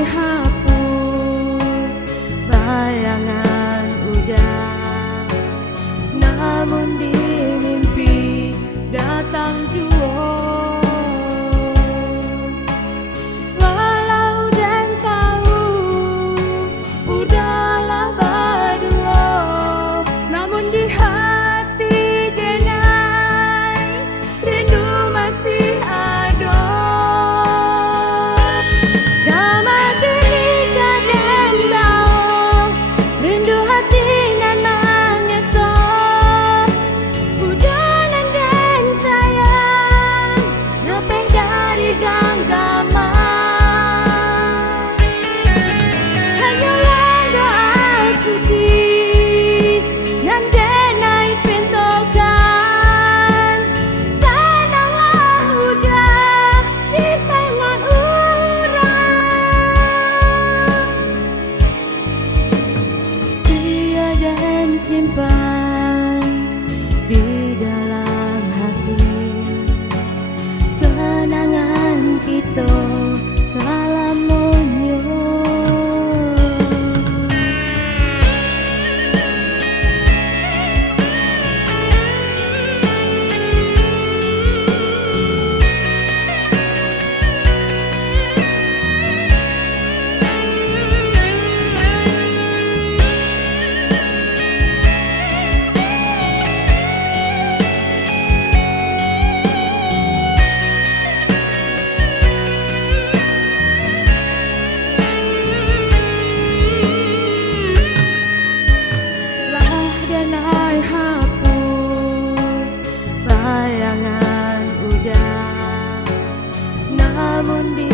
ai hapus bayangan udah, namun di mimpi datang jua. Walau dan tahu udahlah berdua, namun di hati denai rindu masih ada. Dama kini kadang tahu rindu hati nan menyesal. Udanan dan sayang lebih dari genggaman. Hanyalah doa suci nan denai pintokan. Senanglah udah di tangan orang. Tiada yang simpan di dalam hati kenangan kita selamanya. Denai hapus bayangan udah, namun di